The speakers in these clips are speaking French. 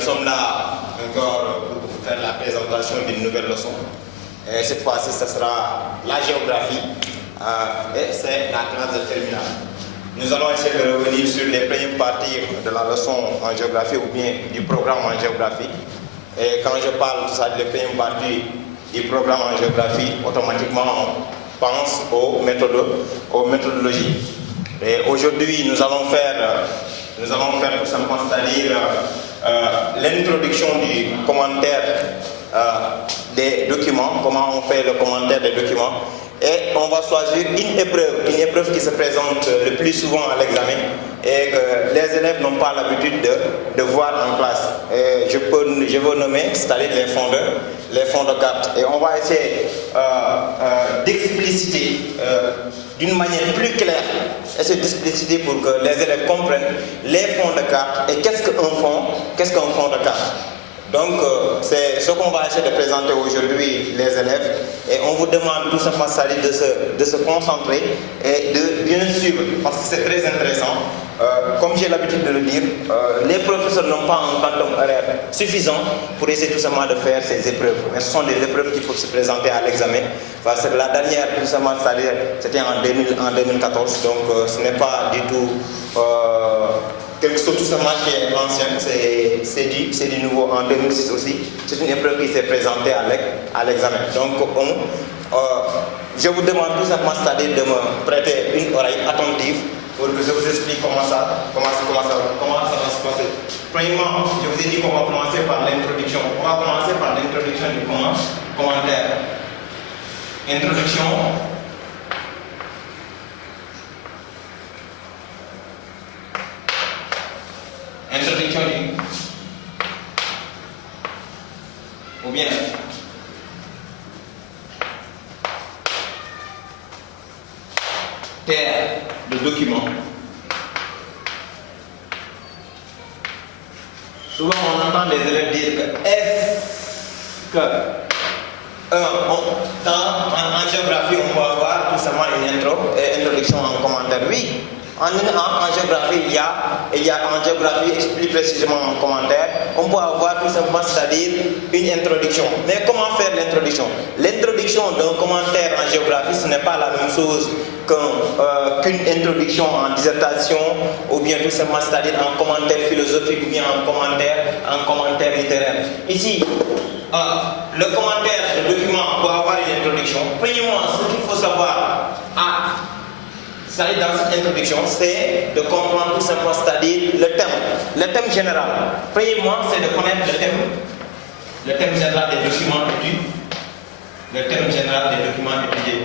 nous sommes là encore pour faire la présentation d'une nouvelle leçon. Et cette fois-ci, ce sera la géographie et c'est la classe de terminale. Nous allons essayer de revenir sur les premières parties de la leçon en géographie ou bien du programme en géographie. Et quand je parle de ça, des premières parties du programme en géographie, automatiquement on pense aux méthodologies. Et aujourd'hui, nous allons faire tout simplement, c'est-à-dire l'introduction du commentaire des documents, comment on fait le commentaire des documents. Et on va choisir une épreuve qui se présente le plus souvent à l'examen et que les élèves n'ont pas l'habitude de voir en classe. Et je veux nommer, c'est-à-dire les fonds de carte. Et on va essayer d'expliciter d'une manière plus claire, essayer d'expliciter pour que les élèves comprennent les fonds de carte et qu'est-ce qu'un fond de carte. Donc, c'est ce qu'on va essayer de présenter aujourd'hui les élèves et on vous demande tout simplement de se concentrer et de bien suivre parce que c'est très intéressant. Comme j'ai l'habitude de le dire, les professeurs n'ont pas un quantum horaire suffisant pour essayer tout simplement de faire ces épreuves. Mais ce sont des épreuves qui peuvent se présenter à l'examen. Parce que la dernière, tout simplement, c'était en 2014, donc ce n'est pas du tout quelque chose tout simplement qui est ancien, c'est du nouveau en 2006 aussi. C'est une épreuve qui s'est présentée à l'examen. Donc, je vous demande tout simplement, c'est-à-dire de me prêter une oreille attentive pour que je vous explique comment ça va se passer. Premièrement, je vous ai dit qu'on va commencer par l'introduction. On va commencer par l'introduction du commentaire. Introduction. Introduction du ou bien terre de document. Souvent on entend les élèves dire que est-ce que en géographie on peut avoir tout simplement une introduction en commentaire. Oui. En géographie, il y a en géographie, plus précisément en commentaire, on peut avoir tout simplement, c'est-à-dire une introduction. Mais comment faire l'introduction? L'introduction d'un commentaire en géographie, ce n'est pas la même chose qu'une introduction en dissertation ou bien tout simplement, c'est-à-dire en commentaire philosophique ou bien en commentaire littéraire. Ici, le commentaire de document peut avoir une introduction. Premièrement, ce qu'il faut savoir dans cette introduction, c'est de comprendre tout simplement, c'est-à-dire le thème général. Premièrement, c'est de connaître le thème général des documents étudiés. Le thème général des documents étudiés.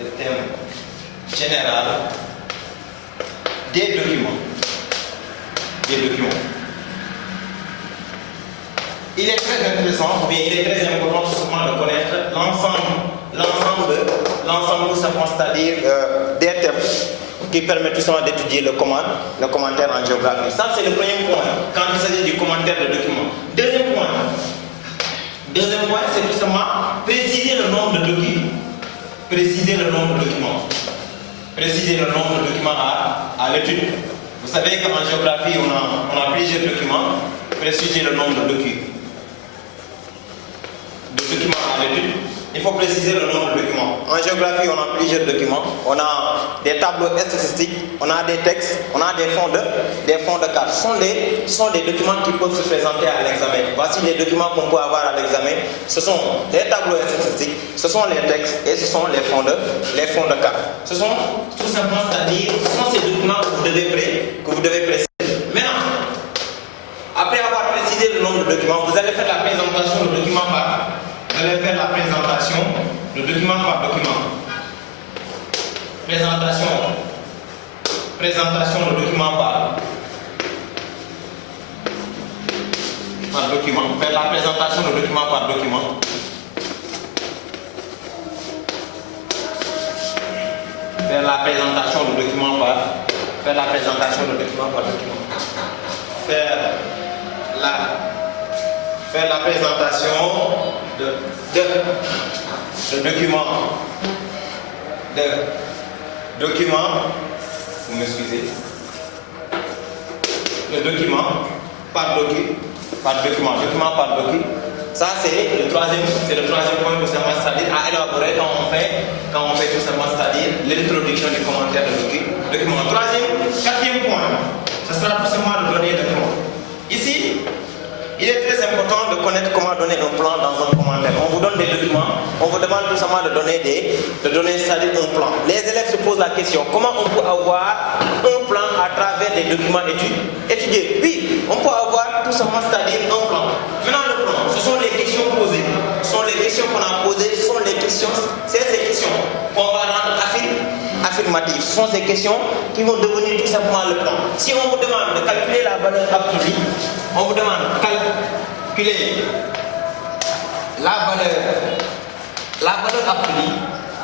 Le thème général des documents. Il est très intéressant, ou bien il est très important tout simplement de connaître l'ensemble tout simplement, c'est-à-dire des thèmes qui permettent tout simplement d'étudier le commentaire en géographie. Ça, c'est le premier point, quand il s'agit du commentaire de document. Deuxième point, c'est tout simplement préciser le nombre de documents. Préciser le nombre de documents à l'étude. Vous savez qu'en géographie, on a plusieurs documents. Préciser le nombre de documents à l'étude. Il faut préciser le nombre de documents. En géographie, on a plusieurs documents. On a des tableaux statistiques, on a des textes, on a des fonds de cartes. Ce sont des documents qui peuvent se présenter à l'examen. Voici les documents qu'on peut avoir à l'examen. Ce sont des tableaux statistiques, ce sont les textes et ce sont les fonds de cartes. Ce sont tout simplement, c'est-à-dire, ce sont ces documents que vous devez préciser. Maintenant, après avoir précisé le nombre de documents, vous allez faire la présentation de document par document. Présentation de document par document. Faire la présentation de document par document. Faire la présentation de document par document. Faire la présentation de documents, vous m'excusez, le document par document, document par document. Ça, c'est le troisième point que ça va, c'est-à-dire à élaborer quand on fait tout simplement, c'est-à-dire l'introduction du commentaire de document. Quatrième point, ce sera tout simplement de donner le plan. Ici, il est très important de connaître comment donner un plan dans un commentaire. On vous donne des documents, on vous demande tout simplement de donner c'est-à-dire un plan. Les élèves se posent la question, comment on peut avoir un plan à travers des documents étudiés? Oui, on peut avoir tout simplement, c'est-à-dire un plan. Maintenant, le plan, ce sont les questions posées, ce sont les questions qu'on a posées, ce sont les questions, c'est ces questions qu'on va rendre affirmatives. Ce sont ces questions qui vont devenir tout simplement le plan. Si on vous demande de calculer la valeur absolue, on vous demande de calculer la valeur absolue.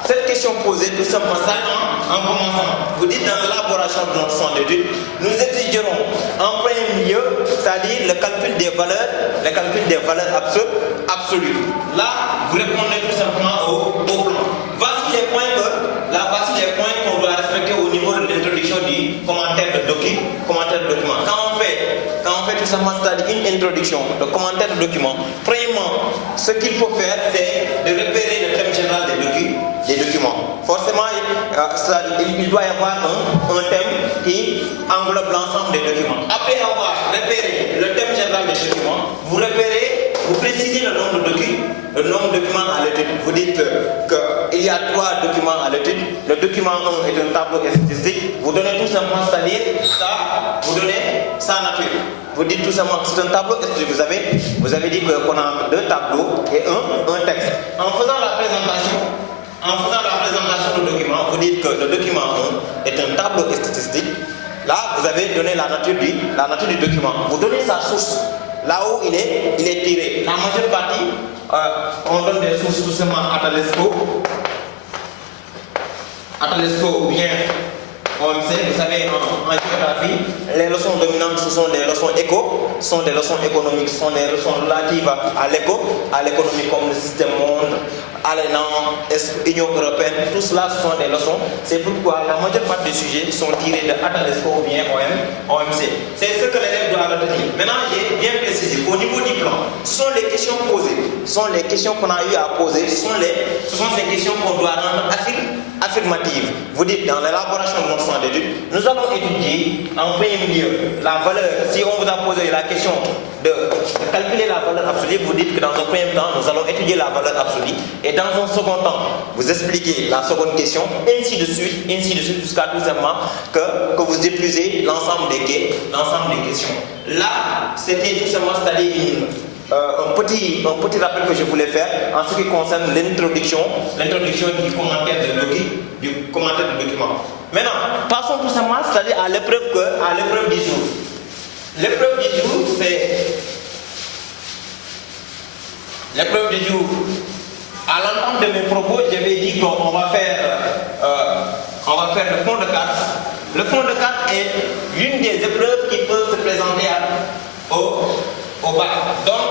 Cette question posée, tout simplement, ça en commençant, vous dites dans l'élaboration de notre centre d'études, nous étudierons en premier lieu, c'est-à-dire le calcul des valeurs absolues. Là, vous répondez tout simplement au plan. Voici les points qu'on doit respecter au niveau de l'introduction du commentaire de document. Quand on fait tout simplement, c'est-à-dire une introduction de commentaire de document, premièrement, ce qu'il faut faire, c'est de repérer le thème général des documents. Forcément, il doit y avoir un thème qui englobe l'ensemble des documents. Après avoir repéré le thème général des documents, vous précisez le nombre de documents à l'étude. Vous dites qu'il y a 3 documents à l'étude. Le document 1 est un tableau statistique. Vous donnez tout simplement, c'est-à-dire vous donnez sa nature. Vous dites tout simplement que c'est un tableau statistique. Vous avez dit qu'on a 2 tableaux et un texte. En faisant la présentation du document, vous dites que le document 1 est un tableau statistique. Là, vous avez donné la nature du document. Vous donnez sa source. Là où il est tiré. La majeure partie, on donne des sources tout simplement à Talesco ou bien OMC. Vous savez, en géographie, les leçons dominantes, ce sont des leçons ce sont des leçons économiques, ce sont des leçons relatives à l'économie comme le système monde, ALENAN, Union européenne, tout cela ce sont des leçons. C'est pourquoi la majeure partie des sujets sont tirés de Talesco ou bien OMC. C'est ce que l'élève doit retenir. Maintenant, j'ai bien précisé, au niveau du plan, ce sont les questions posées, ce sont les questions qu'on a eu à poser, ce sont ces questions qu'on doit rendre affirmatives. Vous dites dans l'élaboration de notre centre d'études, nous allons étudier en premier lieu la valeur. Si on vous a posé la question de calculer la valeur absolue, vous dites que dans un premier temps, nous allons étudier la valeur absolue. Et dans un second temps, vous expliquez la seconde question, ainsi de suite, jusqu'à tout simplement que vous épuisez l'ensemble des questions. Là, c'était tout simplement, c'est-à-dire un petit rappel que je voulais faire en ce qui concerne l'introduction du commentaire de document. Maintenant, passons tout simplement, c'est-à-dire à l'épreuve du jour. L'épreuve du jour, c'est l'épreuve du jour. À l'entente de mes propos, j'avais dit qu'on va faire le fond de carte. Le fond de carte est l'une des épreuves qui peuvent se présenter au bac. Donc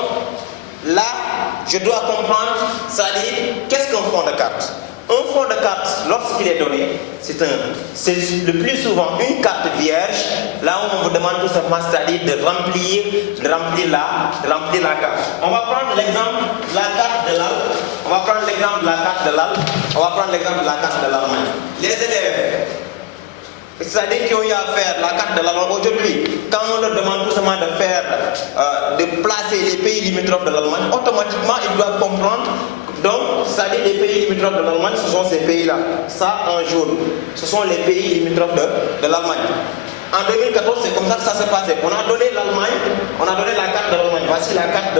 là, je dois comprendre, c'est-à-dire, qu'est-ce qu'un fond de carte? Un fond de carte, lorsqu'il est donné, c'est le plus souvent une carte vierge, là où on vous demande tout simplement, c'est-à-dire de remplir la carte. On va prendre l'exemple de la carte de l'Alpe. On va prendre l'exemple de la carte de l'Alpe. On va prendre l'exemple de la carte de l'Allemagne. Les élèves, c'est-à-dire qui ont eu à faire la carte de l'Allemagne aujourd'hui, quand on leur demande tout simplement de placer les pays limitrophes de l'Allemagne, automatiquement ils doivent comprendre. Donc, c'est-à-dire les pays limitrophes de l'Allemagne, ce sont ces pays-là. Ça, en jaune, ce sont les pays limitrophes de l'Allemagne. En 2014, c'est comme ça que ça s'est passé. On a donné l'Allemagne, on a donné la carte de l'Allemagne. Voici la carte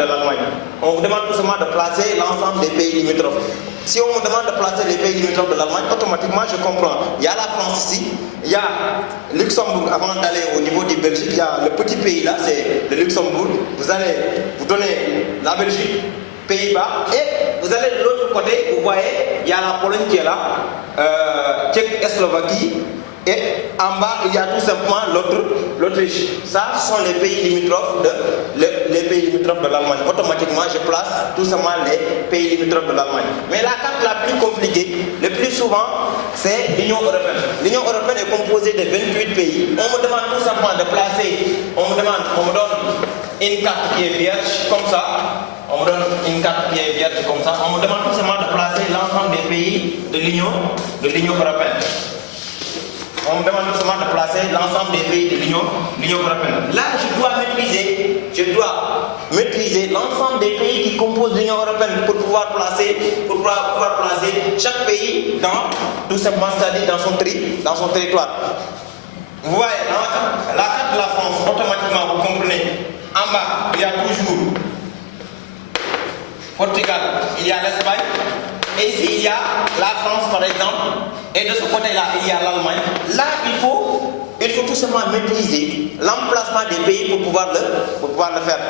de l'Allemagne. On vous demande tout simplement de placer l'ensemble des pays limitrophes. Si on me demande de placer les pays limitrophes de l'Allemagne, automatiquement je comprends. Il y a la France ici, il y a Luxembourg. Avant d'aller au niveau du Belgique, il y a le petit pays là, c'est le Luxembourg. Vous donnez la Belgique, Pays-Bas, et vous allez de l'autre côté, vous voyez, il y a la Pologne qui est là, Tchèque et Slovaquie, et en bas, il y a tout simplement l'Autriche. Ça, ce sont les pays limitrophes de l'Allemagne. Automatiquement, je place tout simplement les pays limitrophes de l'Allemagne. Mais la carte la plus compliquée, le plus souvent, c'est l'Union européenne. L'Union européenne est composée de 28 pays. On me demande tout simplement de placer une carte qui est vierge, comme ça. On me donne une carte qui est vierge, comme ça. On me demande tout simplement de placer l'ensemble des pays de l'Union européenne. On me demande tout simplement de placer l'ensemble des pays de l'Union européenne. Là, je dois maîtriser l'ensemble des pays qui composent l'Union européenne pour pouvoir placer chaque pays dans, tout simplement, c'est-à-dire dans son territoire. Vous voyez, la carte de la France, automatiquement, vous comprenez, en bas, il y a toujours Portugal, il y a l'Espagne, et ici il y a la France par exemple, et de ce côté-là il y a l'Allemagne. Là il faut tout simplement maîtriser l'emplacement des pays pour pouvoir le faire.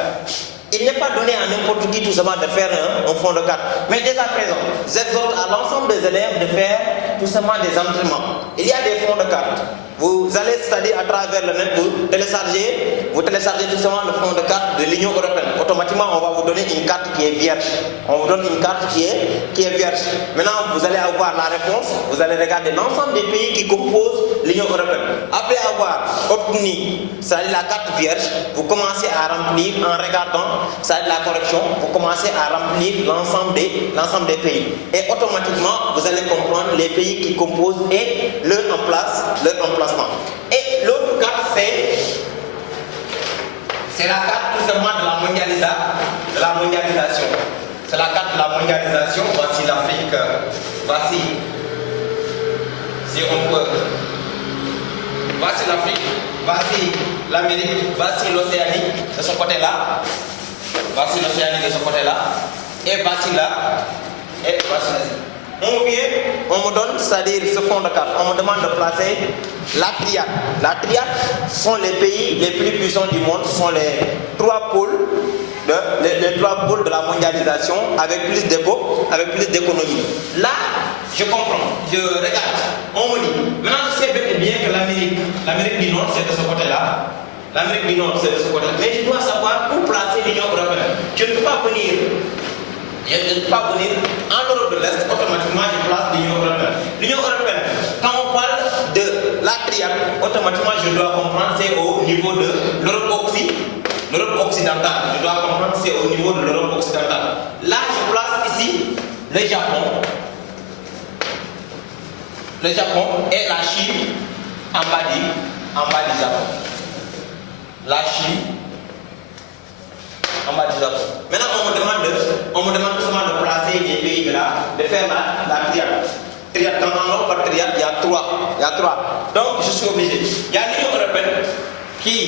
Il n'est pas donné à n'importe qui tout simplement de faire un fond de carte. Mais dès à présent, j'exhorte à l'ensemble des élèves de faire tout simplement des entraînements. Il y a des fonds de carte. Vous allez, c'est-à-dire à travers le net, vous téléchargez tout simplement le fond de carte de l'Union européenne. Automatiquement, on va vous donner une carte qui est vierge. On vous donne une carte qui est vierge. Maintenant, vous allez avoir la réponse. Vous allez regarder l'ensemble des pays qui composent l'Union européenne. Après avoir obtenu, c'est-à-dire la carte vierge, vous commencez à remplir en regardant, c'est-à-dire la correction, vous commencez à remplir l'ensemble des pays. Et automatiquement, vous allez comprendre les pays qui composent et leur emplacement. Et l'autre carte, c'est la carte tout simplement de la mondialisation. C'est la carte de la mondialisation. Voici l'Afrique. Voici, si on peut. Voici l'Afrique. Voici l'Amérique. Voici l'Océanie de ce côté-là. Voici l'Océanie de ce côté-là. Et voici là. Et voici là. On me donne, c'est-à-dire ce fond de carte, on me demande de placer la triade. La triade sont les pays les plus puissants du monde, ce sont les trois pôles de la mondialisation avec plus d'économie. Là, je comprends, je regarde, on me dit, maintenant je sais bien que l'Amérique du Nord c'est de ce côté-là, l'Amérique du Nord c'est de ce côté-là, mais je dois savoir où placer l'Union européenne. Je ne peux pas venir en Europe de l'Est, automatiquement je place l'Union européenne. L'Union européenne, quand on parle de la triade, automatiquement je dois comprendre c'est au niveau de l'Europe occidentale. Je dois comprendre c'est au niveau de l'Europe occidentale. Là je place ici le Japon et la Chine en bas du Japon. La Chine en bas du Japon. Maintenant, on me demande seulement de placer les pays de faire la triade. Dans par triade, il y a trois. Donc, je suis obligé. Il y a l'Union européenne qui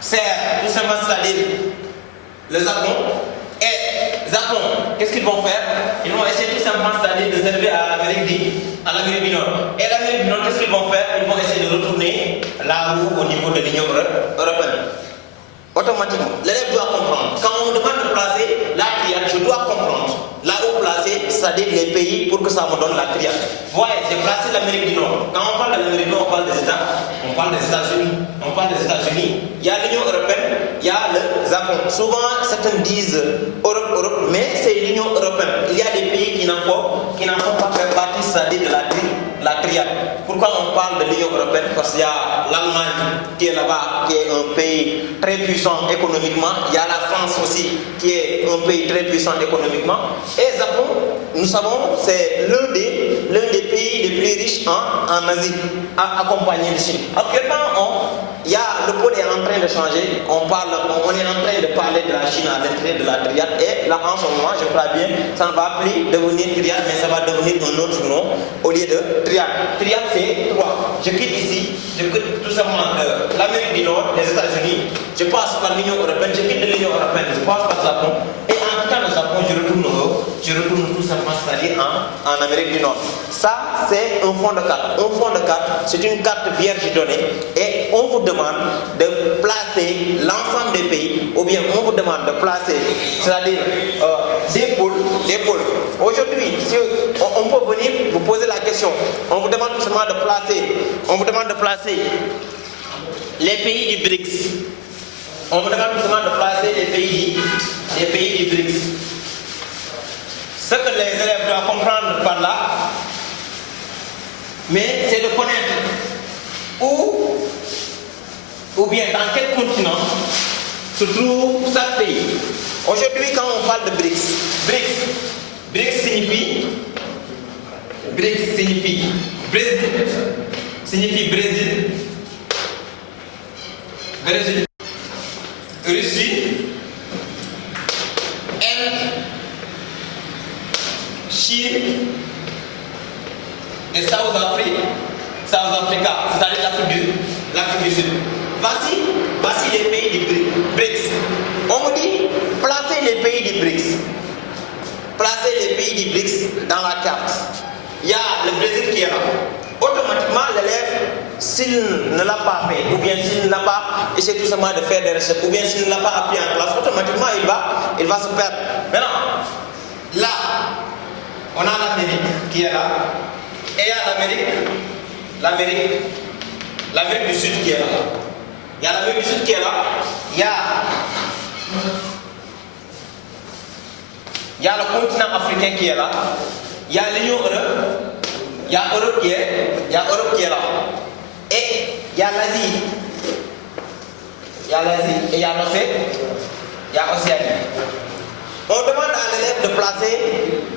sert tout simplement, c'est-à-dire le Japon. Et Japon, qu'est-ce qu'ils vont faire? Ils vont essayer tout simplement, c'est-à-dire de servir à l'Amérique du Nord. Et l'Amérique du Nord, qu'est-ce qu'ils vont faire? Ils vont essayer de retourner la roue au niveau de l'Union européenne. Automatiquement, l'élève doit comprendre. Quand on me demande de placer la triade, je dois comprendre là où placer, c'est-à-dire les pays pour que ça me donne la triade. Vous voyez, j'ai placé l'Amérique du Nord. Quand on parle de l'Amérique du Nord, on parle des États-Unis. Il y a l'Union européenne, il y a le Japon. Souvent, certains disent Europe, mais c'est l'Union européenne. Il y a des pays qui n'en font pas faire partie, c'est-à-dire de la triade. Pourquoi on parle de l'Union européenne? Parce qu'il y a l'Allemagne qui est là-bas, qui est un pays très puissant économiquement. Il y a la France aussi, qui est un pays très puissant économiquement. Et Japon, nous savons, c'est l'un des pays les plus riches en Asie, accompagné de Chine. Actuellement, le pôle est en train de changer. On est en train de parler de la Chine à l'intérieur de la triade. Et là, en ce moment, je crois bien, ça ne va plus devenir triade, mais ça va devenir un autre nom au lieu de triade. Triade, c'est trois. Je quitte ici, je quitte tout simplement l'Amérique du Nord, les États-Unis. Je passe par l'Union européenne, je quitte de l'Union européenne, je passe par le Japon. Et en quittant le Japon, je retourne tout simplement, c'est-à-dire en Amérique du Nord. Ça, c'est un fond de carte. Un fond de carte, c'est une carte vierge donnée. Et on vous demande de placer l'ensemble des pays, ou bien on vous demande de placer, c'est-à-dire des pôles. Aujourd'hui, si on peut venir vous poser la question, on vous demande tout simplement de placer les pays du BRICS. On vous demande tout simplement de placer les pays du BRICS. Ce que les élèves doivent comprendre par là, mais c'est de connaître où ou bien dans quel continent se trouve chaque pays. Aujourd'hui, quand on parle de BRICS signifie Brésil, Russie, Inde, Chine et South Africa, c'est-à-dire l'Afrique du Sud. Voici les pays du BRICS. On me dit, placez les pays du BRICS. Placez les pays du BRICS dans la carte. Il y a le Brésil qui est là. Automatiquement, l'élève, s'il ne l'a pas fait, ou bien s'il n'a pas essayé tout simplement de faire des recherches, ou bien s'il ne l'a pas appris en classe, automatiquement, il va se perdre. Maintenant, là, on a l'Amérique qui est là. Et il y a l'Amérique du Sud qui est là. Il y a l'Amérique du Sud qui est là. Il y a le continent africain qui est là. Il y a l'Union Européenne. Il y a Europe qui est là. Et il y a l'Asie. Et il y a l'Océanie. On demande à l'élève de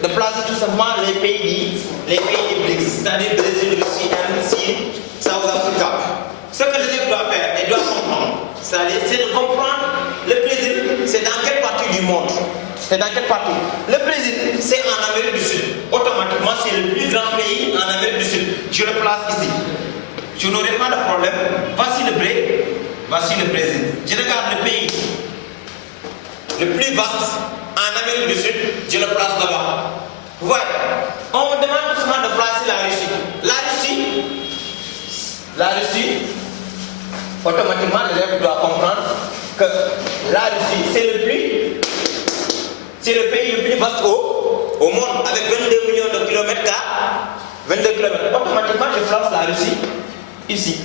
placer tout simplement les pays du BRICS, c'est-à-dire Brésil, Russie, Inde, Chine, South Africa. Ce que l'élève doit faire, il doit comprendre, c'est de comprendre le Brésil, c'est dans quelle partie du monde? C'est dans quelle partie? Le Brésil, c'est en Amérique du Sud. Automatiquement, c'est le plus grand pays en Amérique du Sud. Je le place ici. Je n'aurai pas de problème. Voici le Brésil. Je regarde le pays le plus vaste en Amérique du Sud, je le place là-bas. Vous voyez, on me demande tout simplement de placer la Russie, automatiquement l'élève doit comprendre que la Russie, c'est le pays le plus vaste au monde, avec 22 millions de kilomètres carrés. 22 kilomètres. Automatiquement, je place la Russie ici.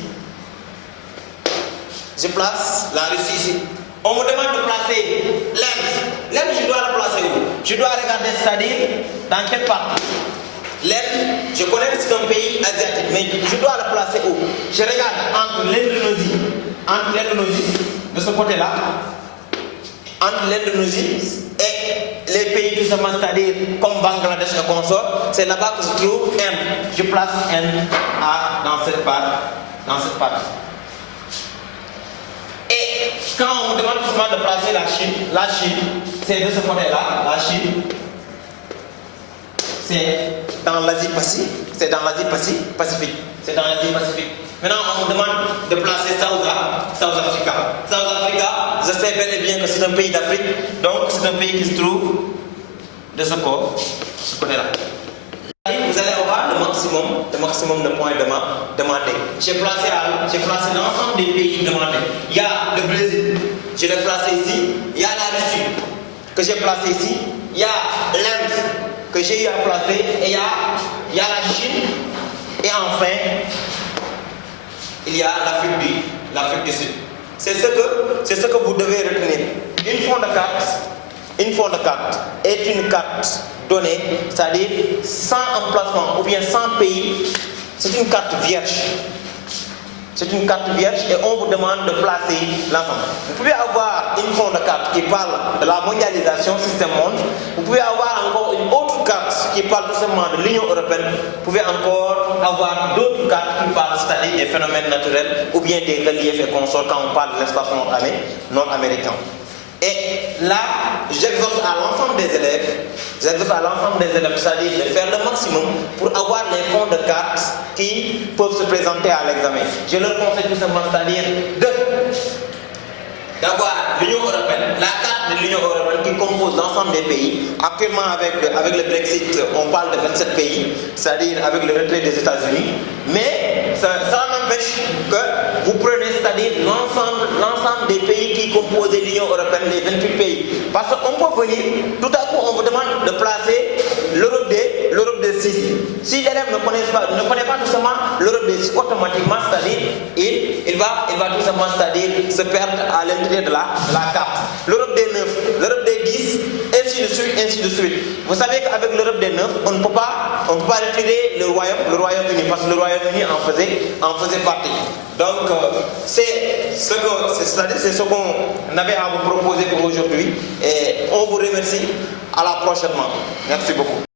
Je place la Russie ici. On me demande de placer l'Inde. L'Inde, je dois la placer où? Je dois regarder, c'est-à-dire dans quelle partie? L'Inde, je connais que c'est un pays asiatique, mais je dois la placer où? Je regarde entre l'Indonésie, de ce côté-là, entre l'Indonésie et les pays tout simplement, c'est-à-dire comme Bangladesh et consort, c'est là-bas que se trouve Inde. Je place Inde dans cette partie. Et quand on me demande souvent de placer la Chine, c'est de ce côté-là, la Chine, c'est dans l'Asie-Pacifique. C'est dans l'Asie-Pacifique. Maintenant, on me demande de placer South Africa. South Africa, je sais bel et bien que c'est un pays d'Afrique, donc c'est un pays qui se trouve de ce côté-là. Vous allez avoir le maximum de points demandés. J'ai placé l'ensemble des pays demandés. Il y a le Brésil, je l'ai placé ici. Il y a la Russie, que j'ai placé ici. Il y a l'Inde, que j'ai eu à placer. Et il y a la Chine. Et enfin, il y a l'Afrique du Sud. C'est ce que vous devez retenir. Une fond de carte est une carte donnée, c'est-à-dire sans emplacement ou bien sans pays. C'est une carte vierge. Et on vous demande de placer l'ensemble. Vous pouvez avoir une fond de carte qui parle de la mondialisation, système monde. Vous pouvez avoir encore une autre carte qui parle tout simplement de l'Union européenne. Vous pouvez encore avoir d'autres cartes qui parlent, c'est-à-dire des phénomènes naturels ou bien des reliefs et consorts quand on parle de l'espace nord-américain. Et là, j'exhorte à l'ensemble des élèves, c'est-à-dire de faire le maximum pour avoir les fonds de cartes qui peuvent se présenter à l'examen. Je leur conseille tout simplement, c'est-à-dire d'avoir l'Union européenne, la carte de l'Union européenne qui compose l'ensemble des pays. Actuellement, avec le Brexit, on parle de 27 pays, c'est-à-dire avec le retrait des États-Unis. Mais ça n'empêche que vous prenez, c'est-à-dire l'ensemble des pays qui composent l'Union européenne, les 28 pays. Parce qu'on peut venir, tout à coup, on vous demande de placer l'Europe des 6. Si l'élève ne connaît pas tout simplement l'Europe des 6, automatiquement, c'est-à-dire, il va tout simplement, c'est-à-dire se perdre à l'intérieur de la carte. L'Europe des 9, l'Europe des 10, ainsi de suite. Vous savez qu'avec l'Europe des 9, on ne peut pas retirer le Royaume-Uni, parce que le Royaume-Uni en faisait partie. Donc, c'est ce c'est-à-dire c'est ce qu'on avait à vous proposer pour aujourd'hui et on vous remercie. À la prochainement. Merci beaucoup.